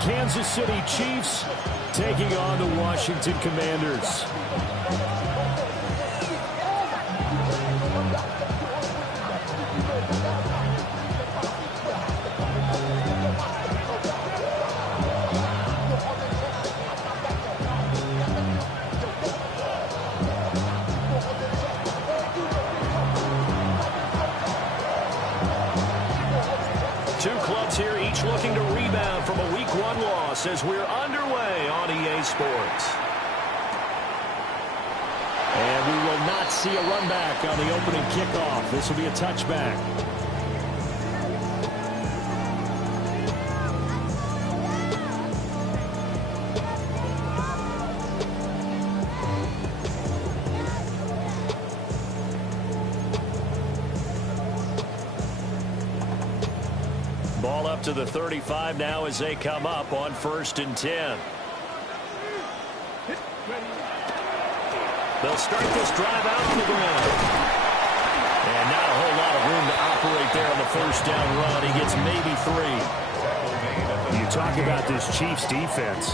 Kansas City Chiefs taking on the Washington Commanders. Two clubs here, each looking to rebound from a Week 1 loss as we're underway on EA Sports. And we will not see a run back on the opening kickoff. This will be a touchback. Ball up to the 35 now as they come up on 1st and 10. They'll start this drive out on the ground. And not a whole lot of room to operate there on the first down run. He gets maybe 3. You talk about this Chiefs defense.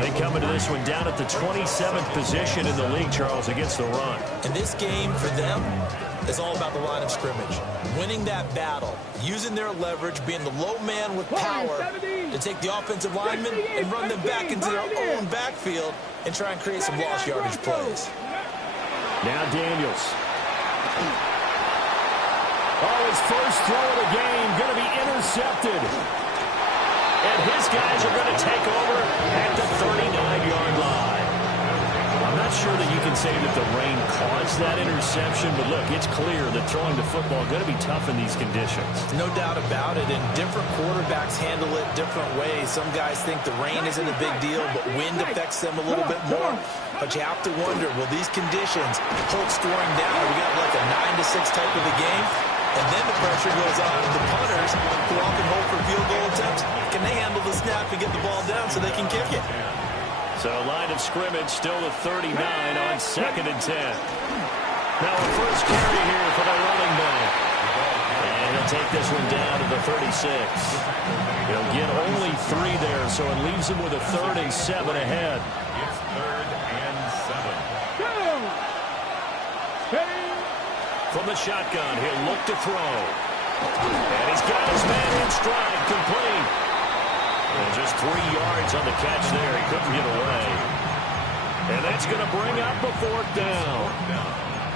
They come into this one down at the 27th position in the league, Charles, against the run. And this game for them is all about the line of scrimmage. Winning that battle, using their leverage, being the low man with power to take the offensive linemen and run them back into their own backfield and try and create some lost yardage plays. Now Daniels. Oh, his first throw of the game going to be intercepted. And his guys are going to take over at the 39-yard line. I'm not sure that you can say that the rain caused that interception, but look, it's clear that throwing the football is going to be tough in these conditions. No doubt about it, and different quarterbacks handle it different ways. Some guys think the rain isn't a big deal, but wind affects them a little bit more. But you have to wonder, will these conditions hold scoring down? We got like a 9-6 type of a game, and then the pressure goes on the punters who often hold for field goal attempts. Can they handle the snap and get the ball down so they can kick it? So line of scrimmage still at 39 on 2nd and 10. Now a first carry here for the running back. And he'll take this one down to the 36. He'll get only 3 there, so it leaves him with a 3rd and 7 ahead. It's 3rd and 7. From the shotgun, he'll look to throw. And he's got his man in stride, complete. And just 3 yards on the catch there. He couldn't get away. And that's going to bring up a 4th down.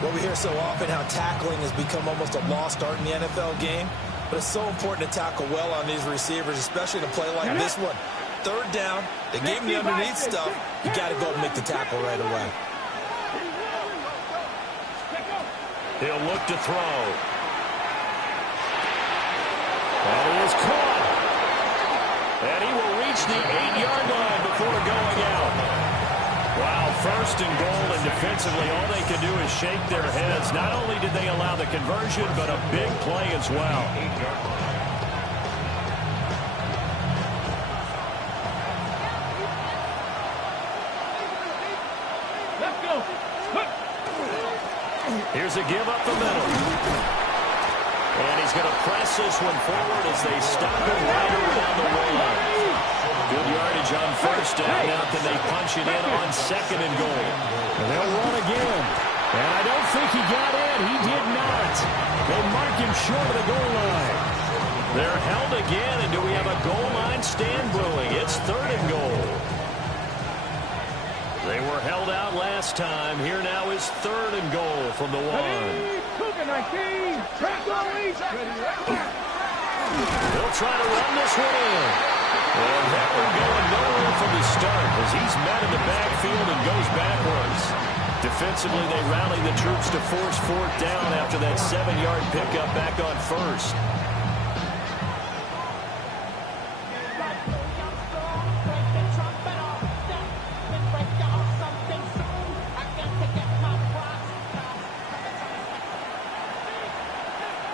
Well, we hear so often how tackling has become almost a lost art in the NFL game. But it's so important to tackle well on these receivers, especially to play like this one. 3rd down, they gave him the underneath stuff. You got to go and make the tackle right away. He'll look to throw. And he is caught. And he will reach the 8-yard line before going out. Wow, 1st and goal, and defensively all they can do is shake their heads. Not only did they allow the conversion, but a big play as well. Let's go. Here's a give up the middle. And he's going to press this one forward as they stop it right around the line. Good yardage on 1st down. Now can they punch it in on 2nd and goal? And they'll run again. And I don't think he got in. He did not. They mark him short of the goal line. They're held again, and do we have a goal line stand brewing? It's 3rd and goal. They were held out last time. Here now is 3rd and goal from the 1. They'll try to run this one in. And that one going nowhere from the start as he's met in the backfield and goes backwards. Defensively, they rally the troops to force 4th down after that 7-yard pickup back on 1st.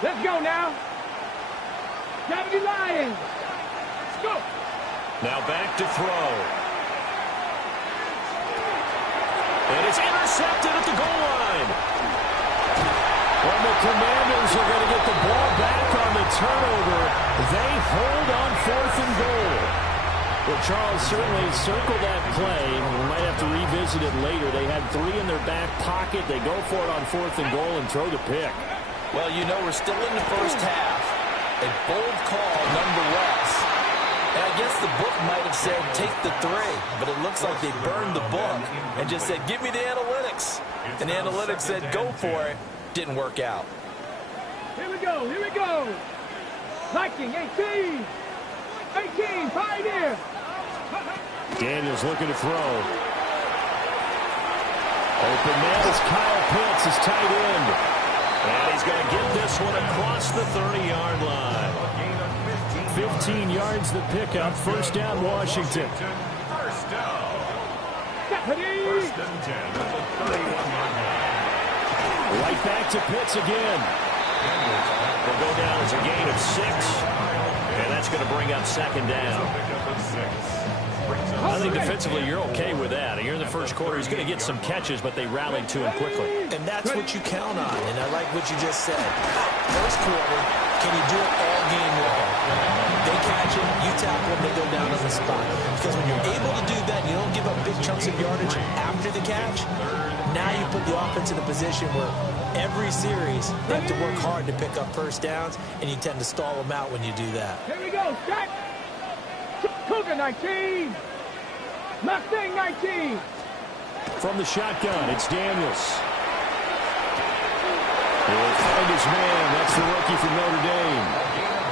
Let's go now. Gravity Lions. Let's go. Now back to throw. And it's intercepted at the goal line. And the Commanders are going to get the ball back on the turnover. They hold on 4th and goal. Well, Charles, certainly circle that play. We might have to revisit it later. They had 3 in their back pocket. They go for it on 4th and goal and throw the pick. Well, you know, we're still in the first half. A bold call nonetheless. And I guess the book might have said take the 3, but it looks like they burned the book and just said give me the analytics. And the analytics said go for it. Didn't work out. Here we go, here we go. Viking, 18. 18, Pioneer. Daniels looking to throw. Open man is Kyle Pitts, his tight end. And he's going to get this one across the 30-yard line. 15 yards the pickup. First down, Washington. First down. First and 10 at the 31-yard line. Right back to Pitts again. Will go down as a gain of 6. And that's going to bring up second down. I think defensively you're okay with that. You're in the first quarter. He's going to get some catches, but they rallied to him quickly. And that's what you count on. And I like what you just said. First quarter, can you do it all game long? They catch him, you tackle him, they go down on the spot. Because when you're able to do that, you don't give up big chunks of yardage after the catch. Now you put the offense in a position where every series they have to work hard to pick up first downs, and you tend to stall them out when you do that. Here we go, Jack. Cougar 19. Mustang 19. From the shotgun, it's Daniels. He'll find his man. That's the rookie from Notre Dame.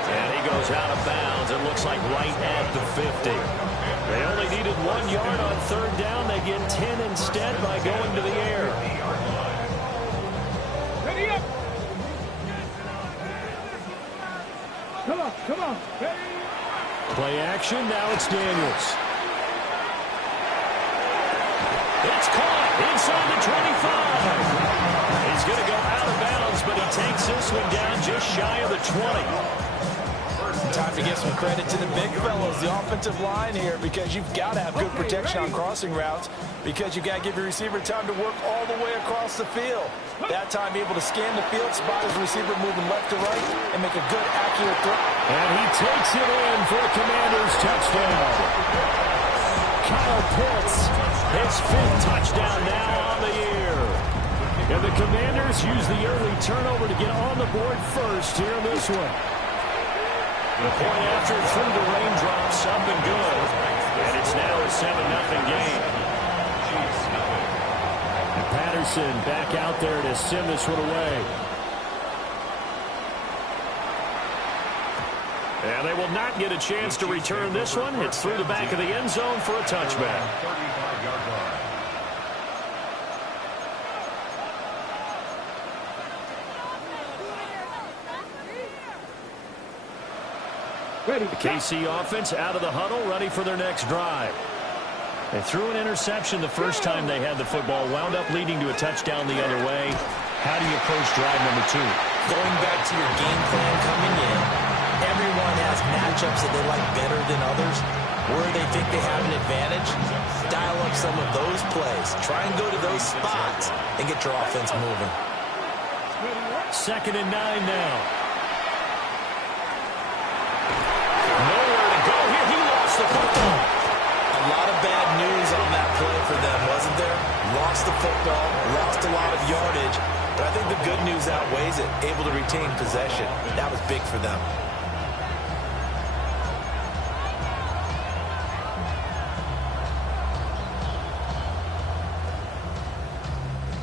And he goes out of bounds. It looks like right at the 50. They only needed 1 yard on 3rd down. They get 10 instead by going to the air. Ready up. Come on, come on. Ready. Play action. Now it's Daniels. It's caught inside the 25. He's going to go out of bounds, but he takes this one down just shy of the 20. Time to give some credit to the big fellows, the offensive line here, because you've got to have good protection on crossing routes, because you've got to give your receiver time to work all the way across the field. That time, be able to scan the field, spot his receiver moving left to right, and make a good, accurate throw. And he takes it in for a Commanders touchdown. Kyle Pitts, his 5th touchdown now on the year. And the Commanders use the early turnover to get on the board first here in this one. The point after through the raindrops, up and good. And it's now a 7-0 game. And Patterson back out there to send this one away. And they will not get a chance to return this one. It's through the back of the end zone for a touchback. 35-yard line. Ready. The KC offense out of the huddle, ready for their next drive. They threw an interception the first time they had the football, wound up leading to a touchdown the other way. How do you approach drive number 2? Going back to your game plan coming in, everyone has matchups that they like better than others. Where they think they have an advantage, dial up some of those plays. Try and go to those spots and get your offense moving. 2nd and 9 now. Nowhere to go here. He lost the football. A lot of bad news on that play for them, wasn't there? Lost the football, lost a lot of yardage, but I think the good news outweighs it. Able to retain possession. That was big for them.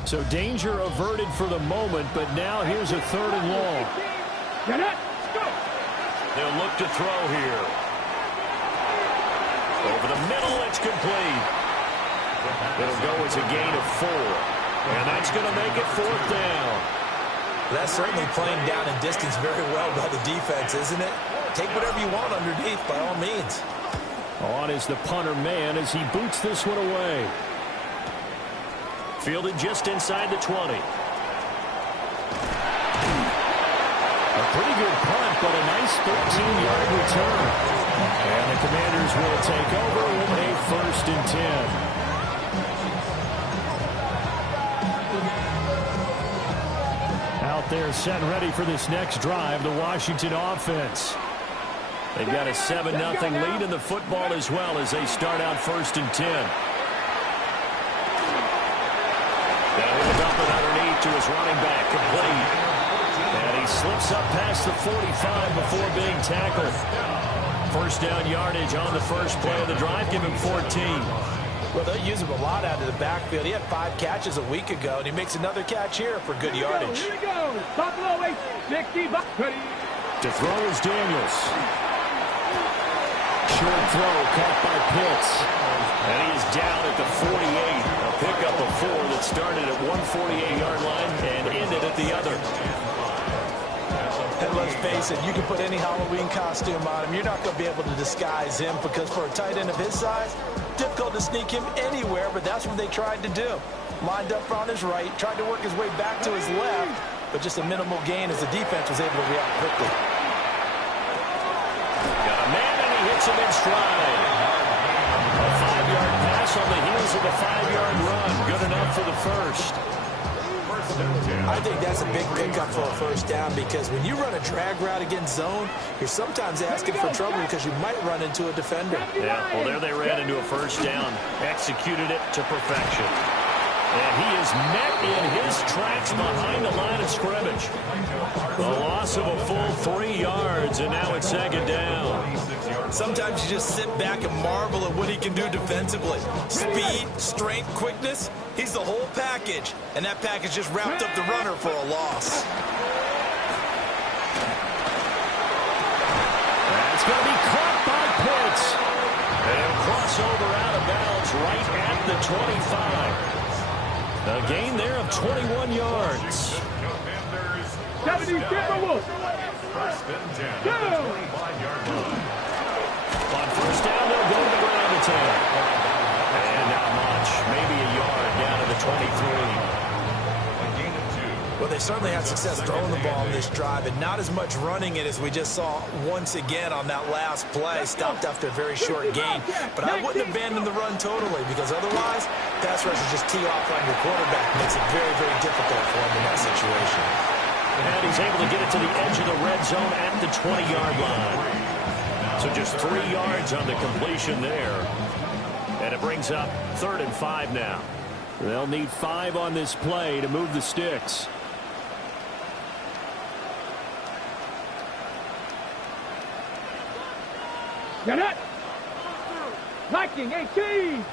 So danger averted for the moment, but now here's a 3rd and long. Get it. Go. They'll look to throw here. Over the middle, it's complete. It'll go as a gain of 4. And that's going to make it 4th down. That's certainly playing down in distance very well by the defense, isn't it? Take whatever you want underneath, by all means. On is the punter man as he boots this one away. Fielded just inside the 20. A pretty good punt, but a nice 13-yard return. And the Commanders will take over with a 1st and 10. Out there set and ready for this next drive, the Washington offense. They've got a 7-0 lead in the football as well as they start out 1st and 10. Now he'll dump it underneath to his running back, complete. And he slips up past the 45 before being tackled. 1st down yardage on the first play of the drive. Give him 14. Well, they'll use him a lot out of the backfield. He had 5 catches a week ago, and he makes another catch here for good yardage. Here we go. Buffalo 60. To throw is Daniels. Short throw caught by Pitts. And he is down at the 48. A pickup of 4 that started at 148-yard line and ended at the other. And let's face it, you can put any Halloween costume on him. You're not going to be able to disguise him because for a tight end of his size, difficult to sneak him anywhere, but that's what they tried to do. Lined up on his right, tried to work his way back to his left, but just a minimal gain as the defense was able to react quickly. Got a man, and he hits him in stride. A 5-yard pass on the heels of a 5-yard run. Good enough for the first. I think that's a big pickup for a 1st down because when you run a drag route against zone, you're sometimes asking for trouble because you might run into a defender. Yeah, well, there they ran into a 1st down. Executed it to perfection. And he is met in his tracks behind the line of scrimmage. A loss of a full 3 yards, and now it's 2nd down. Sometimes you just sit back and marvel at what he can do defensively. Speed, strength, quickness, he's the whole package. And that package just wrapped up the runner for a loss. That's going to be caught by Pitts. And he'll cross over out of bounds right at the 25. A gain there of 21 yards. 70 Timberwolves. On 1st down, they'll go to the ground attack. And not much. Maybe a yard down to the 23. Well, they certainly had success throwing the ball in this drive and not as much running it as we just saw once again on that last play. Stopped after a very short gain. But I wouldn't abandon the run totally because otherwise, pass rushers just tee off on your quarterback. Makes it very, very difficult for him in that situation. And he's able to get it to the edge of the red zone at the 20-yard line. So just 3 yards on the completion there. And it brings up 3rd and 5 now. They'll need 5 on this play to move the sticks. Get it. Viking 18.